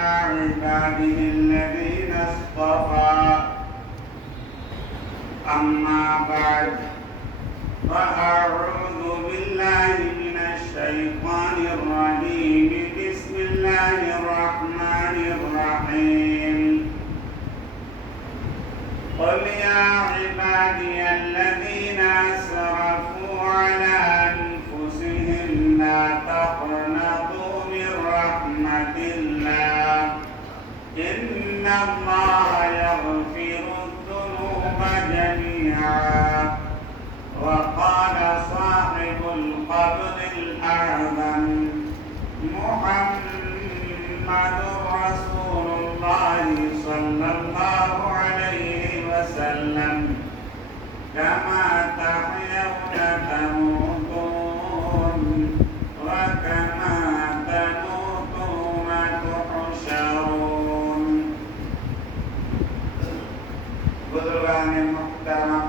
عباده الذين اصطفى أما بعد فأعوذ بالله من الشيطان الرجيم بسم الله الرحمن الرحيم قل يا عبادي الذين أسرفوا على أنفسهم لا تقنطوا من رحمة الله إن الله يغفر الذنوب جميعا وقال صاحب القبر الأعظم محمد رسول الله صلى الله عليه وسلم كما تحيون تموتون وكما تموتون تحشرون. بزرگان محترم،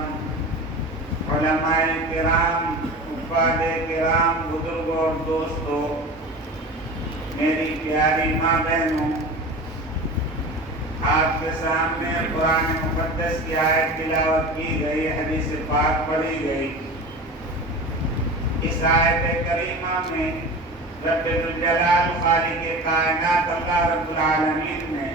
علماء کرام، حفاظ کرام، بزرگوں اور دوستوں، میری پیاری ماں بہنوں، آپ کے سامنے قرآن مقدس کی آیت تلاوت کی گئی، حدیث پاک پڑھی گئی۔ اس آیت کریمہ میں رب الجلال خالق کائنات اللہ رب العالمین نے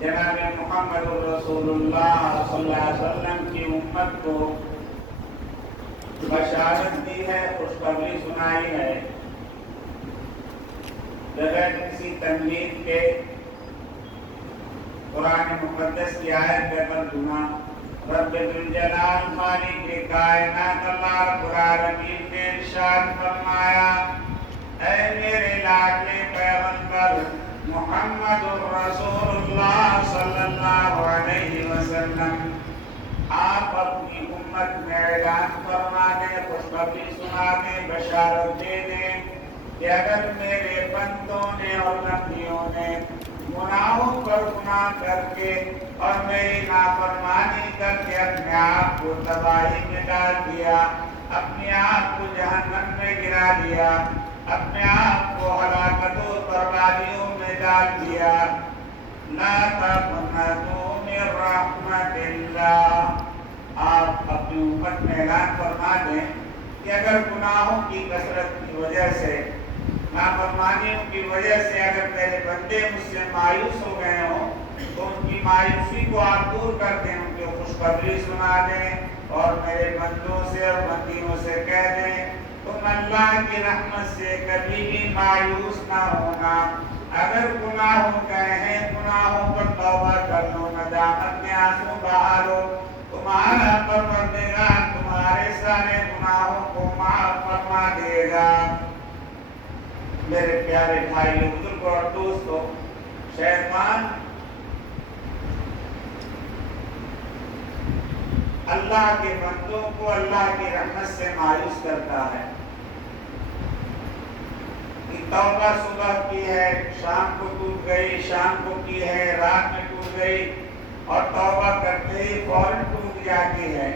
جناب محمد رسول اللہ صلی اللہ علیہ وسلم کی امت کو بشارت دی ہے، خوشخبری سنائی ہے، بغیر کسی تمہید کے قرآن مقدس کی آیت کے ترجمہ رب الجلال خالق کائنات اللہ رب العالمین نے ارشاد فرمایا، اے میرے لاڈلے پیغمبر محمد رسول اللہ صلی اللہ علیہ وسلم، آپ اپنی امت میں اعلان فرما دیں، خوشخبری سنا دیں، بشارت دے دیں کہ اگر میرے بندوں نے اور بندیوں نے گناہوں پر گناہ کر کے اور میری نافرمانی کر کے اپنے آپ کو تباہی میں ڈال دیا، اپنے آپ کو جہنم میں گرا دیا، اپنے آپ کو ہلاکت و بربادیوں میں ڈال دیا، لا تقنطوا من رحمت اللہ، آپ اپنی امت میں اعلان فرما دیں کہ اگر گناہوں کی کثرت کی وجہ سے، نافرمانیوں کی وجہ سے اگر میرے بندے مجھ سے مایوس ہو گئے ہوں تو ان کی مایوسی کو آپ دور کر دیں، ان کی خوشخبری سنا دیں اور میرے بندوں سے اور بندیوں سے کہہ دیں تم اللہ کی رحمت سے کبھی بھی مایوس نہ ہونا، اگر گناہ ہو گئے ہیں گناہوں پر توبہ کر لو، ندامت میں آنسو بہا لو، تمہارا پروردگار تمہارے سارے گناہوں کو معاف فرما دے گا۔ میرے پیارے بھائیوں، بزرگوں اور دوستوں، شیطان اللہ کے بندوں کو اللہ کی رحمت سے مایوس کرتا ہے کہ توبہ صبح کی ہے، شام کو ٹوٹ گئی، شام کو کی ہے، رات میں ٹوٹ گئی، اور توبہ کرتے ہی فوراً ٹوٹ جاتی ہے۔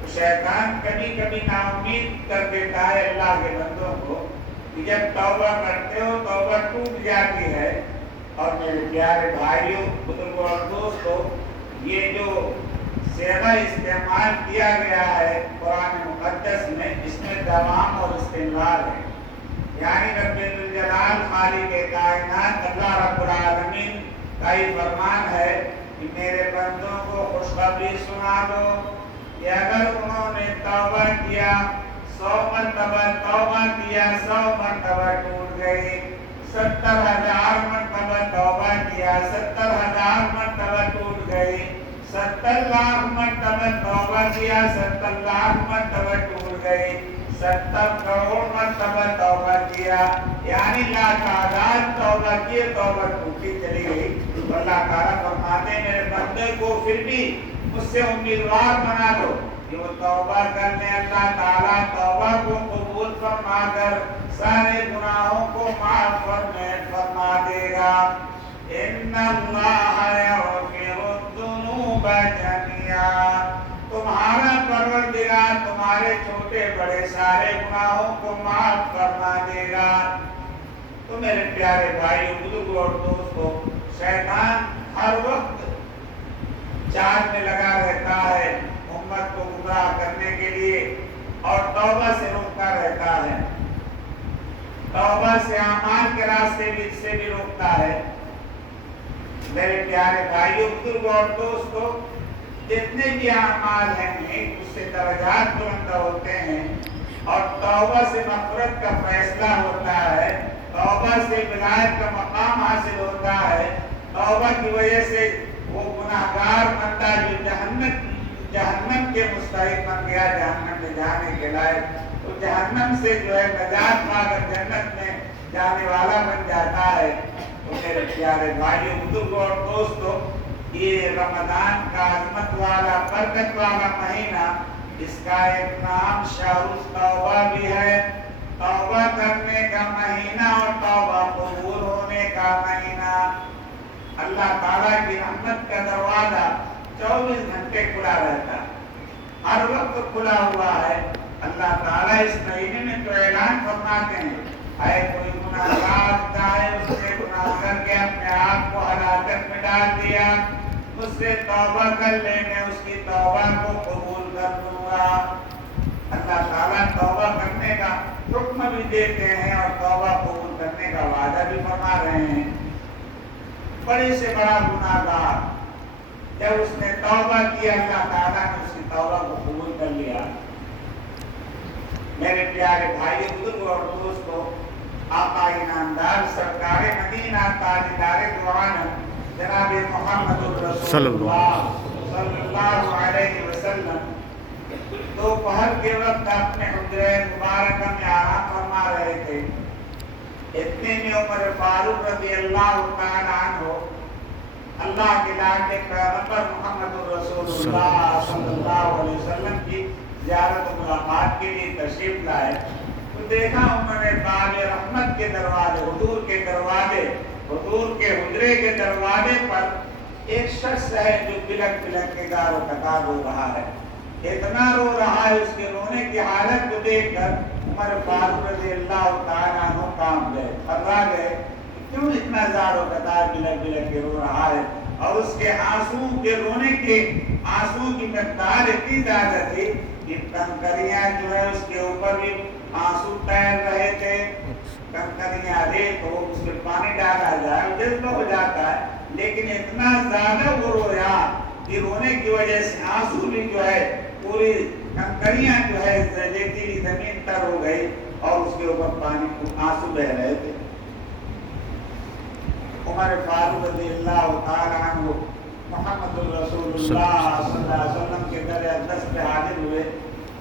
تو شیطان کبھی کبھی نا امید کر دیتا ہے اللہ کے بندوں کو کہ جب توبہ کرتے ہو توبہ ٹوٹ جاتی ہے۔ اور میرے پیارے بھائیوں، بزرگوں اور دوستوں، یہ جو صیغہ استعمال کیا گیا ہے قرآن مقدس میں، اس میں دوام اور استمرار ہے، یعنی رب الجلال خالق کائنات اللہ رب العالمین کا یہ فرمان ہے کہ میرے بندوں کو خوشخبری سنا دو کہ اگر انہوں نے توبہ کیا، 100 مرتبہ توبہ کیا، 100 مرتبہ ٹوٹ گئی، 70,000 مرتبہ توبہ کیا، 70,000 مرتبہ ٹوٹ گئی، 70 لاکھ مرتبہ توبہ کیا، 70 لاکھ مرتبہ ٹوٹ گئی، 70 کروڑ مرتبہ توبہ کیا، یعنی لاکھ توبہ کیے، توبہ ٹوٹی چلی گئی، تو اللہ تعالیٰ فرماتے ہیں میرے بندے کو پھر بھی مجھ سے امیدوار بنا دو کہ وہ توبہ کرنے، اللہ تعالیٰ توبہ کو قبول فرما کر سارے گناہوں کو معاف فرما دے گا۔ ان اللہ یغفر الذنوب جميعا، تمہارا پروردگار تمہارے چھوٹے بڑے سارے گناہوں کو معاف فرما دے گا۔ تو میرے پیارے بھائیوں بزرگوں اور دوستوں، شیطان ہر وقت چال میں لگا رہتا ہے امت کو گمراہ کرنے کے لیے اور توبہ سے روکتا رہتا ہے، توبہ سے اعمال کے راستے سے بھی روکتا ہے۔ میرے پیارے بھائیوں بزرگوں اور دوستوں، جتنے بھی اعمال ہیں اس سے درجات بلند ہوتے ہیں اور توبہ سے مغفرت کا فیصلہ ہوتا ہے، توبہ سے ولایت کا مقام حاصل ہوتا ہے، توبہ کی وجہ سے وہ گناہگار بندہ جو جہنم کے مستحق بن گیا، جہنم میں جانے کے لائق، تو جہنم سے جو ہے نجات پا کر جنت میں جانے والا بن جاتا ہے۔ تو میرے پیارے بھائیوں بزرگوں اور دوستوں، یہ رمضان کا عظمت والا برکت والا مہینہ، اس کا ایک نام شہر التوبہ بھی ہے، توبہ کرنے کا مہینہ اور توبہ قبول ہونے کا مہینہ۔ اللہ تعالیٰ کی رحمت کا دروازہ 24 گھنٹے کھلا رہتا ہے، ہر وقت کھلا ہوا ہے۔ اللہ تعالیٰ اس مہینے میں تو اعلان فرماتے ہیں، اے کوئی گناہگار چاہے اس نے گناہ کر کے اپنے آپ کو ہلاکت میں ڈال دیا، مجھ سے توبہ کر لے، میں اس کی توبہ کو قبول کر لوں گا۔ اللہ تعالیٰ توبہ کرنے کا حکم بھی دیتے ہیں اور توبہ قبول کرنے کا وعدہ بھی فرما رہے ہیں۔ بڑے سے بڑا گناہگار جب اس نے توبہ کی، اللہ تعالیٰ نے اس کی توبہ کو قبول کر لیا۔ میرے پیارے بھائی بزرگوں اور دوستوں، آقا انعامدار سرکار مدینہ تاجدار دو عالم جناب محمد رسول اللہ صلی اللہ علیہ وسلم دوپہر کے وقت اپنے حجرہ مبارکہ میں آرام فرما رہے تھے۔ اتنے میں عمر فاروق رضی اللہ تعالیٰ عنہ اللہ کے لاڈلے پیغمبر محمد رسول اللہ صلی اللہ علیہ وسلم کی زیارت و ملاقات کے لیے تشریف لائے تو دیکھا انہوں نے باب رحمت کے دروازے، حضور کے دروازے، حضور کے حجرے کے دروازے پر ایک شخص ہے جو بلک بلک کے گار و کتار رو رہا ہے، اتنا رو رہا ہے، اس کے رونے کی حالت کو دیکھ کر عمر فاروق رضی اللہ تعالیٰ عنہ کام گئے، تھرا گئے، کیوں اتنا زار و کتار بلک بلک کے رو رہا ہے؟ اور اس کے آنسو کے رونے کے آنسو کی مقدار اتنی زیادہ تھی کہ کنکریاں جو ہے اس کے اوپر بھی آنسو تیر رہے تھے، کنکریاں ریت ہو اس میں پانی ڈالا جائے جذب ہو جاتا ہے، لیکن اتنا زیادہ وہ رویا کہ رونے کی وجہ سے آنسو بھی جو ہے پوری کنکریاں جو ہے ریتیلی زمین تر ہو گئی اور اس کے اوپر پانی آنسو بہ رہے تھے۔ عمر فاروق رضی اللہ تعالیٰ عنہ محمد رسول اللہ صلی اللہ علیہ وسلم کے در اقدس پہ حاضر ہوئے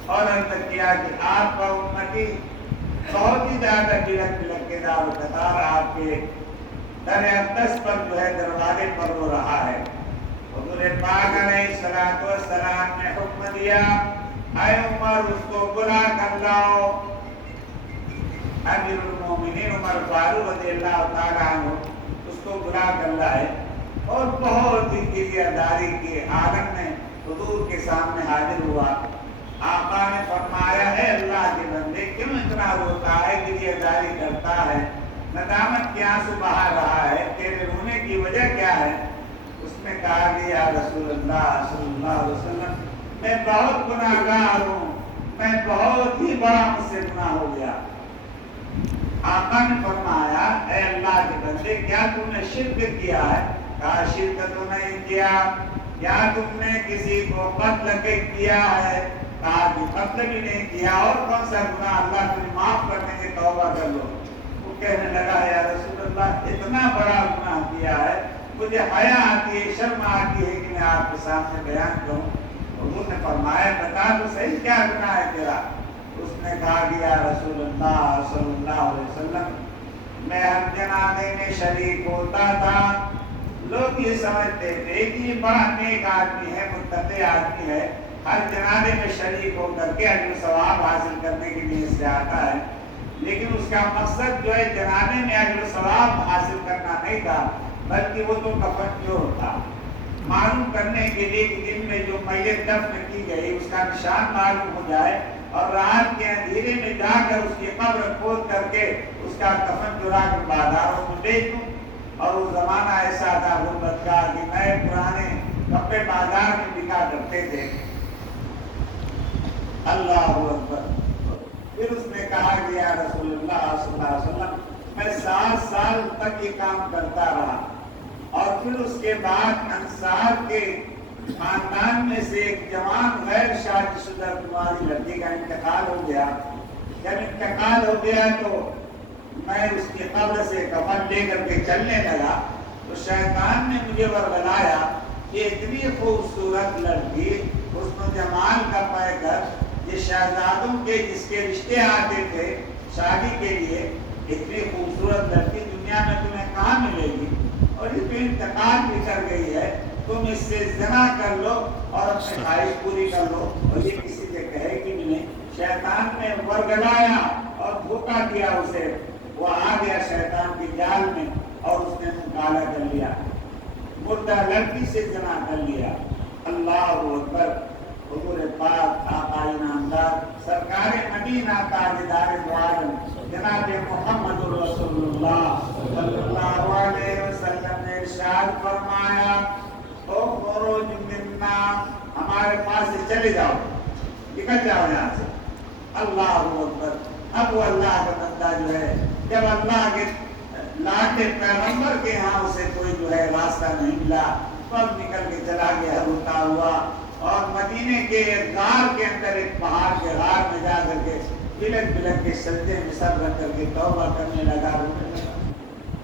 اور عرض کیا کہ آپ کا امتی بہت ہی زیادہ بلک بلک کے دار و کتار آپ کے در اقدس پر جو ہے دروازے پر رو رہا ہے۔ حضور پاک علیہ السلام نے حکم دیا، اے عمر اس کو بلا کر لاؤ۔ امیر المومنین عمر فاروق رضی اللہ تعالیٰ عنہ اس کو بلا کر لائے اور بہت ہی گریہداری کے عالم میں حضور کے سامنے حاضر ہوا۔ آقا نے فرمایا، ہے اللہ کے بندے کیوں اتنا روتا ہے، گریہداری کرتا ہے، ندامت کے آنسو بہا رہا ہے، تیرے رونے کی وجہ کیا ہے؟ اس نے کہا کہ یا رسول اللہ صلی اللہ علیہ وسلم، میں بہت گناہگار ہوں، میں بہت ہی بڑا مجھ سے گناہ ہو گیا۔ آقا نے فرمایا، اے اللہ کے بندے کیا تم نے شرک کیا ہے؟ کہا شرک تو نہیں کیا۔ کیا تم نے کسی کو قتل کیا ہے؟ کہا کہ قتل بھی نہیں کیا۔ اور کون سا گناہ؟ اللہ تمہیں معاف کر دیں گے، توبہ کر لو۔ وہ کہنے لگا، یا رسول اللہ اتنا بڑا گناہ کیا ہے، مجھے حیا آتی ہے، شرم آتی ہے کہ میں آپ کے سامنے بیان کروں۔ حضور نے فرمایا، بتا تو صحیح کیا گناہ ہے تیرا؟ اس نے کہا کہ یا رسول اللہ صلی اللہ علیہ وسلم، میں ہر جنازے میں شریک ہوتا تھا، لوگ یہ سمجھتے تھے کہ یہ بڑا نیک آدمی ہے، متقی آدمی ہے، ہر جنازے میں شریک ہو کر کے اجر و ثواب حاصل کرنے کے لیے اس سے آتا ہے، لیکن اس کا مقصد جو ہے جنازے میں اجر و ثواب حاصل کرنا نہیں تھا، بلکہ وہ تو کفن چور تھا۔ معلوم کرنے کے لیے کہ دن میں جو میت دفن کی گئی اس کا نشان معلوم ہو جائے اور رات کے اندھیرے میں جا کر اس کی قبر کھود کر کے اس کا کفن چرا کر بازاروں میں بیچ دوں. اور وہ زمانہ ایسا تھا غربت کا کہ نئے پرانے کپڑے بازار میں بکا کرتے تھے. اللہ اکبر. پھر اس نے کہا کہ یا رسول اللہ صلی اللہ علیہ وسلم میں 7 سال تک یہ کام کرتا رہا اور پھر اس کے بعد انصار کے خاندان میں سے ایک جوان غیر شادی شدہ تمہاری لڑکی کا انتقال ہو گیا. جب انتقال ہو گیا تو میں اس کی قبر سے کفن لے کر کے چلنے لگا تو شیطان نے مجھے ورغلایا کہ اتنی خوبصورت لڑکی حسن و جمال کا پیکر یہ شہزادوں کے جس کے رشتے آتے تھے شادی کے لیے اتنی خوبصورت لڑکی دنیا میں تمہیں کہاں ملے گی اور یہ تو انتقال بھی کر گئی ہے تم اس سے زنا کر لو اور اپنی خواہش پوری کر لو اور یہ کسی سے کہے کہ نہیں. شیطان نے ورغلایا اور دھوکہ دیا اسے. وہ آ گیا شیطان کی جال میں اور اس نے منہ کالا کر لیا مردہ لڑکی سے زنا کر لیا. اللہ اکبر. حضور پاک آقا نامدار سرکار مدینہ تاجدار دو عالم جناب محمد رسول اللہ صلی اللہ علیہ وسلم نے ارشاد فرمایا او خروج منا ہمارے پاس سے چلے جاؤ نکل جاؤ یہاں سے. اللہ اکبر. اب وہ اللہ کا بندہ جو ہے جب اللہ کے لاٹے پیغمبر کے ہاں اسے کوئی جو ہے راستہ نہیں ملا تب نکل کے چلا گیا روتا ہوا اور مدینے کے غار کے اندر ایک پہاڑ کے غار میں جا کر کے بلک بلک کے سجدے میں سر رکھ کر کے توبہ کرنے لگا.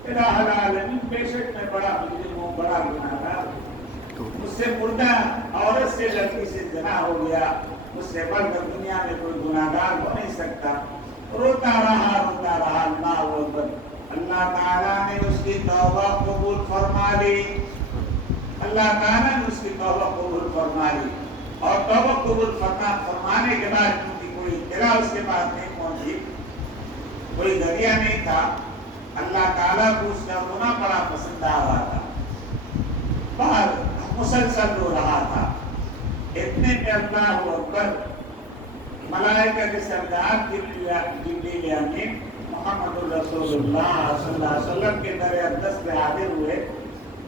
الہ العالمین بے شک میں بڑا مجرم ہوں بڑا گناہگار ہوں. مجھ سے مردہ عورت سے لڑکی سے زنا ہو گیا مجھ سے بڑھ کر دنیا میں کوئی گناہگار ہو نہیں سکتا. روتا رہا. اللہ اکبر. اللہ تعالیٰ نے اس کی توبہ قبول فرما لی. اللہ تعالیٰ نے اس کی توبہ قبول فرما لی اور توبہ قبول فرمانے کے بعد کیونکہ کوئی اطلاع اس کے پاس نہیں پہنچی کوئی ذریعہ نہیں تھا. اللہ تعالیٰ کو اس کا گناہ بڑا پسند آ رہا تھا. باہر مسلسل رو رہا تھا. اتنے میں اللہ اکبر ملائکہ کے سردار جبریل امین محمد رسول اللہ صلی اللہ علیہ وسلم کے در اقدس پہ حاضر ہوئے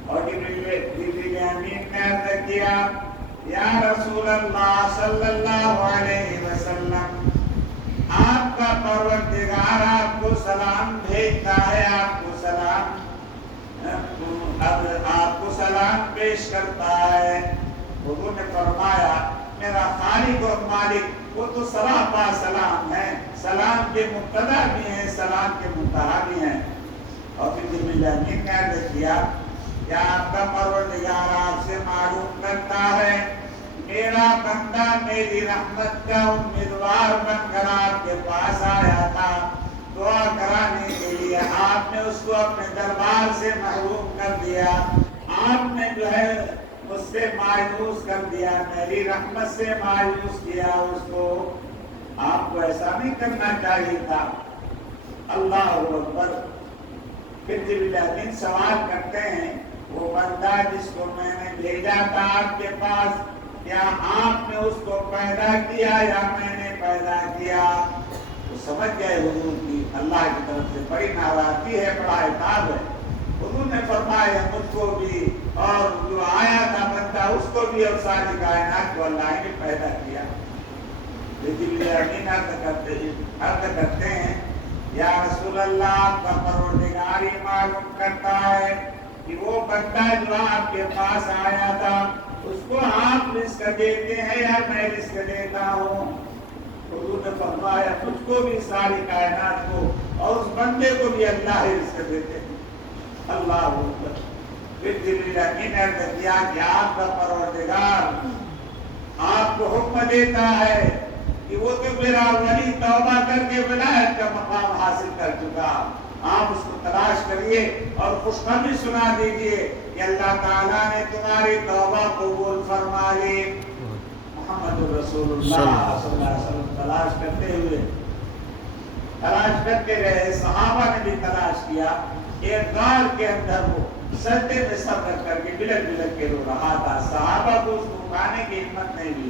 اور جبریل امین نے عرض کیا یا رسول اللہ صلی اللہ علیہ وسلم آپ کا پروردگار آپ کو سلام بھیجتا ہے آپ کو سلام پیش کرتا ہے. حضور نے فرمایا میرا خالق اور مالک وہ تو سراپا سلام ہے. سلام کے مبتدا بھی ہیں سلام کے منتہا بھی ہیں. اور پھر جبریل امین نے عرض کیا کیا آپ کا پروردگار آپ سے معلوم کرتا ہے میرا بندہ میری رحمت کا امیدوار بن کر آپ کے پاس آیا تھا دعا کرانے کے لیے آپ نے اس کو اپنے دربار سے محروم کر دیا. آپ نے جو ہے اس سے مایوس کر دیا میری رحمت سے مایوس کیا اس کو. آپ کو ایسا نہیں کرنا چاہیے تھا. اللہ اکبر. پھر جبریل امین سوال کرتے ہیں وہ بندہ جس کو میں نے بھیجا تھا آپ کے پاس کیا آپ نے اس کو پیدا کیا یا میں نے پیدا کیا؟ وہ سمجھ گئے حضور کی اللہ کی طرف سے بڑی ناراضگی ہے بڑا عتاب ہے. حضور نے فرمایا مجھ کو بھی اور جو آیا تھا بندہ اس کو بھی اور ساری کائنات کو اللہ نے پیدا کیا. جبریل امین عرض کرتے ہیں یا رسول اللہ آپ کا پروردگار ہی معلوم کرتا ہے کہ وہ بندہ جو آپ کے پاس آیا تھا اس کو آپ رزق دیتے ہیں یا میں رزق دیتا ہوں؟ حضور نے فرمایا مجھ کو بھی ساری کائنات کو اور اس بندے کو بھی اللہ ہی رزق دیتے ہیں. اللہ اکبر. پھر جبریل امین نے عرض کیا کہ آپ کا پروردگار آپ کو حکم دیتا ہے کہ وہ تو میرا ولی توبہ کر کے ولایت کا مقام حاصل کر چکا آپ اس کو تلاش کریے اور خوشخبری سنا دیجئے کہ اللہ تعالیٰ نے تمہاری توبہ قبول فرما لی. محمد رسول اللہ صلی اللہ علیہ وسلم تلاش کرتے رہے. صحابہ نے بھی تلاش کیا. ایک غار کے اندر وہ سجدے میں سر رکھ کر کے بلک بلک کے رو رہا تھا. صحابہ کو اس کو اٹھانے کی ہمت نہیں ہوئی.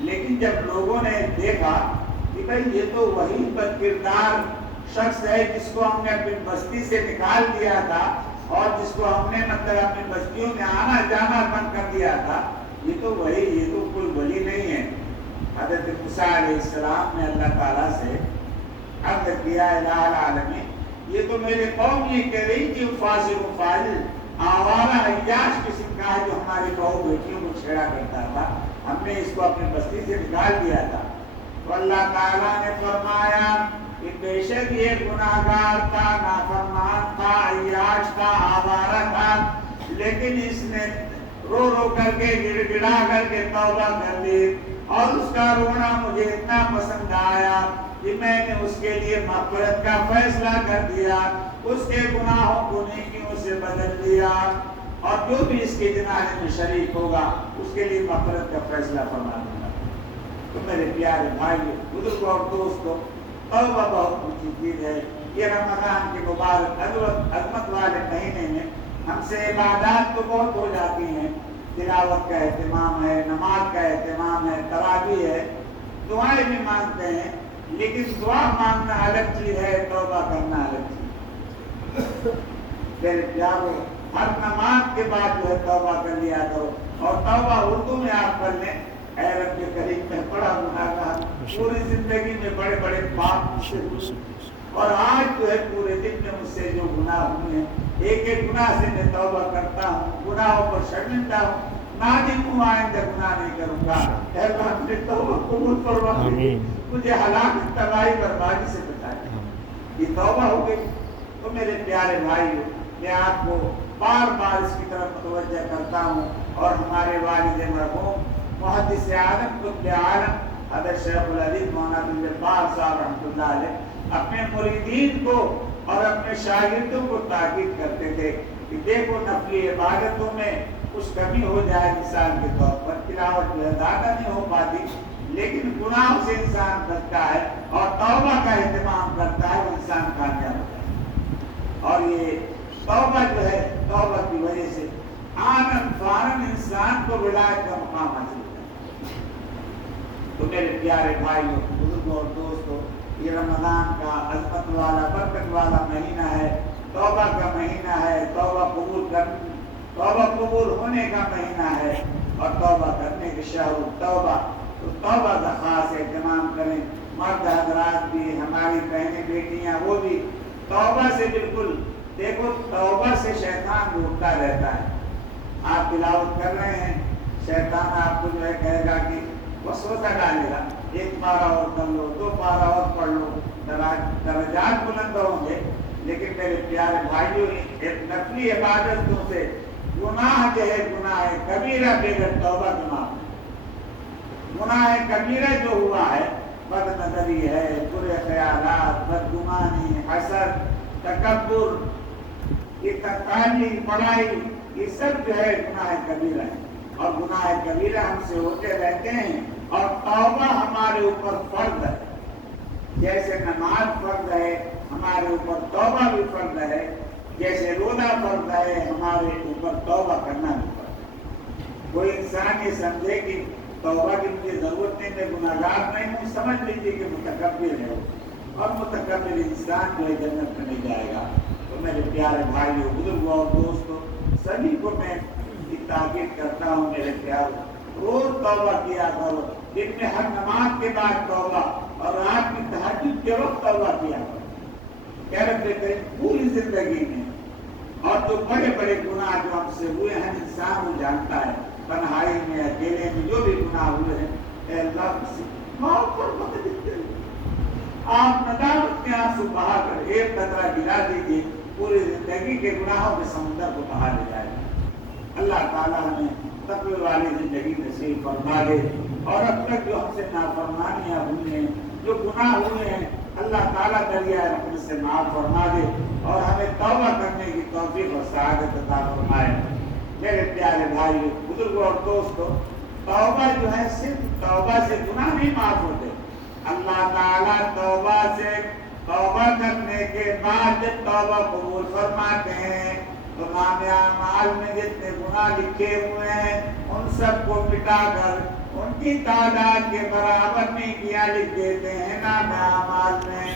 لیکن جب لوگوں نے دیکھا کہ بھائی یہ تو وہی بد کردار شخص ہے جس کو ہم نے اپنی بستی سے نکال دیا تھا اور جس کو ہم نے مطلب اپنی بستیوں میں آنا جانا بند کر دیا تھا، یہ تو کوئی ولی نہیں ہے۔ حضرت موسیٰ علیہ السلام نے اللہ تعالیٰ سے عرض کیا، الہ العالمین یہ تو میرے قوم یہ کہہ رہی کہ فاسق و فاجر آوارہ عیاش قسم کا ہے جو ہماری بہو بیٹیوں کو چھیڑا کرتا تھا، ہم نے اس کو اپنی بستی سے نکال دیا تھا۔ تو اللہ تعالیٰ نے فرمایا کہ بے شک یہ گناہگار تھا، نافرمان تھا، عیاش تھا، آوارہ تھا، لیکن اس نے رو رو کر کے گڑ گڑا کر کے توبہ کر لی، اور اس کا رونا مجھے اتنا پسند آیا کہ میں نے اس کے لیے مغفرت کا فیصلہ کر دیا، اس کے گناہوں کو نیکیوں سے بدل دیا، اور جو بھی اس کے جنازے میں شریک ہوگا اس کے لیے مغفرت کا فیصلہ فرما دوں گا۔ تو میرے پیارے بھائی بزرگوں اور دوستوں، توبہ بہت اونچی چیز ہے۔ یہ رمضان کے مبارک عظمت والے مہینے میں ہم سے عبادات تو بہت ہو جاتی ہیں، تلاوت کا اہتمام ہے، نماز کا اہتمام ہے، تراویح ہے، دعائیں بھی مانگتے ہیں، لیکن دعا مانگنا الگ چیز ہے، توبہ کرنا الگ چیز ہے۔ میرے پیارو، ہر نماز کے بعد جو ہے توبہ کر لیا کرو، اور توبہ اردو میں آپ کر لیں، اے رب کریم میں بڑا گناہگار، پوری زندگی میں بڑے بڑے پاپ مجھ سے ہوئے، اور آج جو ہے پورے دن میں مجھ سے جو گناہ ہوئے ہیں، ایک ایک گناہ سے میں توبہ کرتا ہوں، گناہوں پر شرمندہ ہوں، نادم ہوں، آئندہ گناہ نہیں کروں گا۔ اے اللہ اپنے توبہ قبول فرما، مجھے ہلاکت، تباہی، بربادی سے بچائے۔ یہ توبہ ہو گئی۔ تو میرے پیارے بھائیو، میں آپ کو بار بار اس کی طرف متوجہ کرتا ہوں، اور ہمارے والد مرحوم محدث اعظم قطب عالم حضرت شیخ الحدیث مولانا عبد الجبار صاحب رحمۃ اللہ علیہ اپنے مریدین کو اور اپنے شاگردوں کو تاکید کرتے تھے کہ دیکھو نفلی عبادتوں میں کچھ کمی ہو جائے، مثال کے طور پر تلاوت جو ہے زیادہ نہیں ہو پاتی، لیکن گناہوں سے انسان بچتا ہے اور توبہ کا اہتمام کرتا ہے، وہ انسان کامیاب ہوتا ہے۔ اور یہ توبہ جو ہے، توبہ کی وجہ سے آنن فارن انسان کو ولایت کا مقام حاصل ہوتا ہے۔ تو میرے پیارے بھائیوں، بزرگوں اور دوستوں، یہ رمضان کا عظمت والا، برکت والا مہینہ ہے، توبہ کا مہینہ ہے، توبہ قبول ہونے کا مہینہ ہے، اور توبہ کرنے کے شہر توبہ۔ تو توبہ کا خاص اہتمام کریں، مرد حضرات بھی، ہماری بہنیں بیٹیاں وہ بھی توبہ سے بالکل، دیکھو توبہ سے شیطان روکتا رہتا ہے۔ آپ تلاوت کر رہے ہیں، شیطان آپ کو جو ہے کہے گا کہ وسوسہ ڈالے گا، ایک پارہ اور کر لو، دو پارہ اور پڑھ لو، درجات بلند ہوں گے۔ لیکن میرے پیارے بھائیوں، ایک نفلی عبادتوں سے گناہ جو ہے، گناہ کبیرہ بغیر توبہ کے معاملے، گناہ کبیرہ جو ہوا ہے، بد نظری ہے، برے خیالات، بدگمانی، حسد، تکبر، یہ تکالی، بڑائی، یہ سب جو ہے گناہ کبیرہ ہے، اور گناہ کبیرہ ہم سے ہوتے رہتے ہیں، اور توبہ ہمارے اوپر فرض ہے۔ جیسے نماز فرض ہے، ہمارے اوپر توبہ بھی فرض ہے، جیسے روزہ فرض ہے، ہمارے اوپر توبہ کرنا بھی فرض ہے۔ کوئی انسان یہ سمجھے کہ توبہ کی مجھے ضرورت نہیں، میں گناہگار نہیں ہوں، سمجھ لیجیے کہ متکبر ہے، اور متکبر انسان جو ہے جنت میں نہیں جائے گا۔ تو میرے پیارے بھائیوں، بزرگوں اور دوستوں، سبھی کو میں تاکید کرتا ہوں، میرے پیاروں، روز توبہ کیا کرو، دن میں ہر نماز کے بعد توبہ، اور رات کی تہجد کے وقت توبہ کیا کرو۔ کہہ رہے تھے پوری زندگی میں، اور جو بڑے بڑے گناہ جو ہم سے ہوئے ہیں، انسان وہ جانتا ہے، تنہائی میں، اکیلے میں جو بھی گناہ ہوئے ہیں، اے اللہ سے معاف فرما دیتے ہیں۔ آپ ندامت کے آنسو بہا کر ایک قطرہ گرا دیجیے، پوری زندگی کے گناہوں کے سمندر کو بہا لے جائے گا۔ اللہ تعالیٰ ہمیں تقوی والی زندگی نصیب فرما دے، اور اب تک جو ہم سے نافرمانیاں ہوئی ہیں، جو گناہ ہوئے ہیں، اللہ تعالیٰ دریائے رحمت سے معاف فرما دے، اور ہمیں توبہ کرنے کی توفیق اور سعادت عطا فرمائے۔ میرے پیارے بھائیو، بزرگوں اور دوستوں، توبہ جو ہے صرف توبہ سے گناہ نہیں معاف ہوتے۔ اللہ تعالیٰ توبہ کرنے کے بعد جب توبہ قبول فرماتے ہیں تو نام اعمال میں جتنے گناہ لکھے ہوئے ہیں ان سب کو مٹا کر ان کی تعداد کے برابر نیکیاں لکھ دیتے ہیں نام اعمال میں.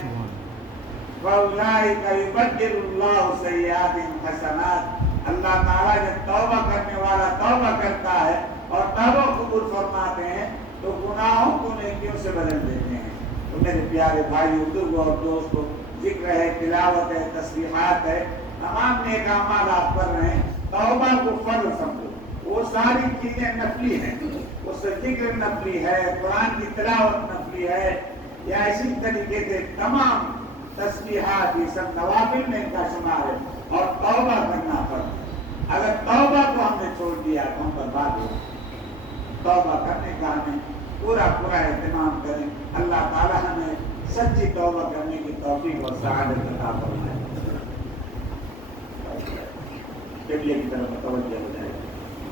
وَأُولَٰئِكَ يُبَدِّلُ اللَّهُ سَيِّئَاتِهِمْ حَسَنَاتٍ. اللہ تعالیٰ جب توبہ کرنے والا توبہ کرتا ہے اور توبہ قبول فرماتے ہیں تو گناہوں کو نیکیوں سے بدل دیتے ہیں. تو میرے پیارے بھائی بزرگوں اور دوستوں، ذکر ہے، تلاوت ہے، تسبیحات ہے، تمام نیک اعمال آپ کر رہے ہیں. توبہ کو فرض سمجھو. وہ ساری چیزیں نفلی ہیں. اس سے ذکر نفلی ہے، قرآن کی تلاوت نفلی ہے، یا اسی طریقے سے تمام تسبیحات یہ سب نوافل میں ان کا شمار ہے. اور توبہ کرنا پڑتا. اگر توبہ کو ہم نے چھوڑ دیا تو ہم برباد ہو. توبہ کرنے کا ہمیں پورا اہتمام کریں. اللہ تعالیٰ ہمیں سچی توبہ کرنے کی توفیق اور سعادت عطا فرمائے. قبلے کی طرف توجہ